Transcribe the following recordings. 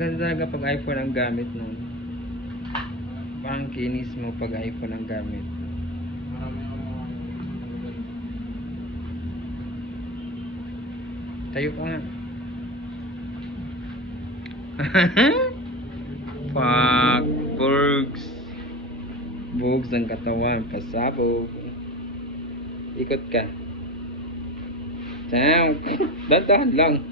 ganda talaga pag iPhone ang gamit nun. Parang kinis mo pag iPhone ang gamit. Marami ang mga... Tayo ka nga. Fuck, Bugs. Bugs ang katawan, pasabog. Ikot ka. Damn. Dantahan lang.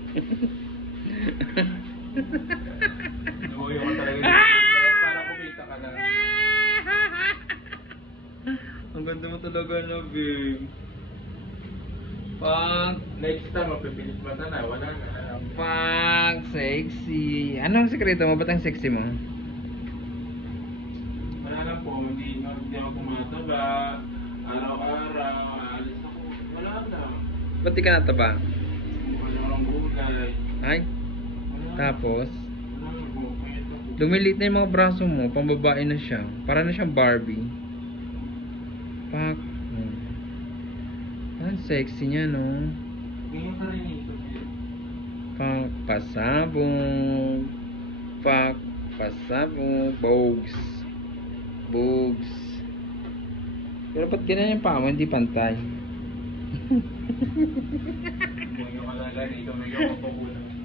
Luyo ko talaga. Para kumita ka na. Ang ganda mo talaga na, babe. Fuck. Next time, mapipilit ba na? Wala na. Fuck, sexy. Anong sekreto mo? Ba't ang sexy mo? Wala na po, hindi ako kumataba. Araw-araw, aalis ako. Wala na. Ba't di ka nataba? Wala akong gulay. Ay? Wala. Tapos? Wala na po, kahit ako. Lumilit na yung mga braso mo. Pambabae na siya. Para na siyang Barbie. Fuck. Ang sexy niya, no? Ngayon ka rin ito. Fuck. Pasabog. Fuck. Pasabog. Bogs. Bogs. Pero ba't ganyan yung paa mo? Hindi pantay. Ngayon ka na ganito, ngayon ka po kulang.